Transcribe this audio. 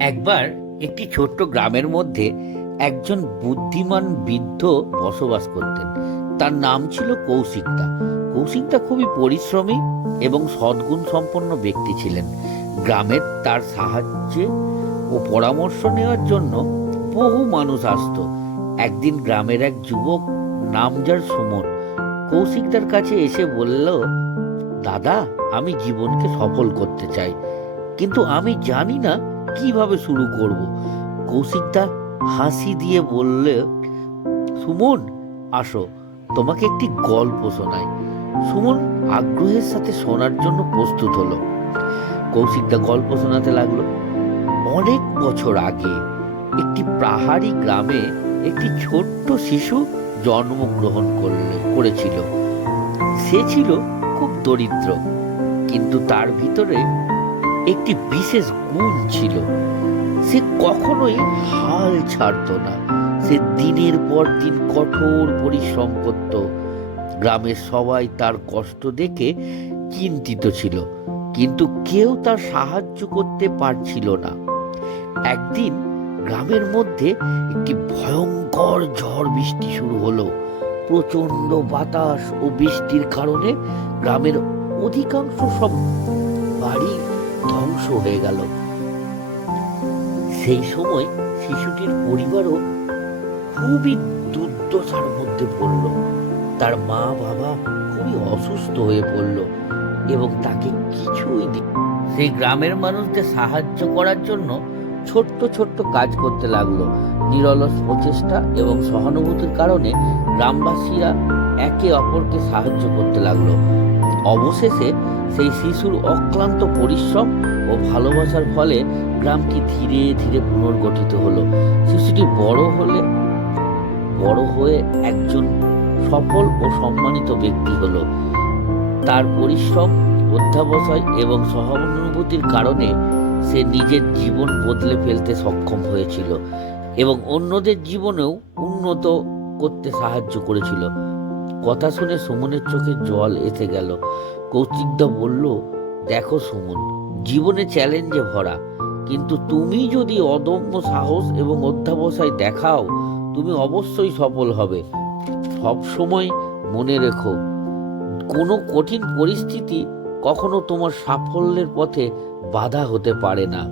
একবার একটি ছোট্ট গ্রামের মধ্যে একজন বুদ্ধিমান বৃদ্ধ বসবাস করতেন। তার নাম ছিল কৌশিকদা। কৌশিকদা খুবই পরিশ্রমী এবং সদ্গুণ সম্পন্ন ব্যক্তি ছিলেন। গ্রামের তার সাহায্যে ও পরামর্শ নেওয়ার জন্য বহু মানুষ আসতো। একদিন গ্রামের এক যুবক, নাম যার সুমন, কৌশিকদার কাছে এসে বলল, দাদা, আমি জীবনকে সফল করতে চাই, কিন্তু আমি জানি না কিভাবে শুরু করব। কৌশিকদা হাসি দিয়ে বললে, সুমন, আসো, তোমাকে একটি গল্প শোনাই। সুমন আগ্রহের সাথে শোনার জন্য প্রস্তুত হলো। কৌশিকদা গল্প শোনাতে লাগলো। অনেক বছর আগে একটি পাহাড়ি গ্রামে একটি ছোট্ট শিশু জন্মগ্রহণ করেছিল। সে ছিল খুব দরিদ্র, কিন্তু তার ভিতরে একটি বিশেষ গুণ ছিল। সে কখনোই হাল ছাড়তো না। সে দিনের পর দিন কঠোর পরিশ্রম করত। গ্রামের সবাই তার কষ্ট দেখে চিন্তিত ছিল, কিন্তু কেউ তার সাহায্য করতে পারছিল না। একদিন গ্রামের মধ্যে একটি ভয়ঙ্কর ঝড় বৃষ্টি শুরু হলো। প্রচন্ড বাতাস ও বৃষ্টির কারণে গ্রামের অধিকাংশ সব বাড়ি ধ্বংস হয়ে গেল। সেই সময় শিশুটির পরিবারও খুবই দুর্দশার মধ্যে পড়ল। তার মা বাবা খুবই অসুস্থ হয়ে পড়ল এবং তাকে সেই গ্রামের মানুষদের সাহায্য করার জন্য ছোট্ট ছোট্ট কাজ করতে লাগলো। নিরলস প্রচেষ্টা এবং সহানুভূতির কারণে গ্রামবাসীরা একে অপরকে সাহায্য করতে লাগলো। অবশেষে সেই শিশুর অক্লান্ত পরিশ্রম ও ভালোবাসার ফলে গ্রামটি ধীরে ধীরে পুনর্গঠিত হলো। শিশুটি বড় হয়ে একজন সফল ও সম্মানিত ব্যক্তি হলো। তার পরিশ্রম, অধ্যবসায় এবং সহানুভূতির কারণে সে নিজের জীবন বদলে ফেলতে সক্ষম হয়েছিল এবং অন্যদের জীবনেও উন্নত করতে সাহায্য করেছিল। কথা শুনে সুমনের চোখে জল এসে গেল। কৌশিকদা বলল, দেখো সুমন, জীবনে চ্যালেঞ্জে ভরা, কিন্তু তুমি যদি অদম্য সাহস এবং অধ্যবসায় দেখাও, তুমি অবশ্যই সফল হবে। সব সময় মনে রেখো, কোনো কঠিন পরিস্থিতি কখনো তোমার সাফল্যের পথে বাধা হতে পারে না।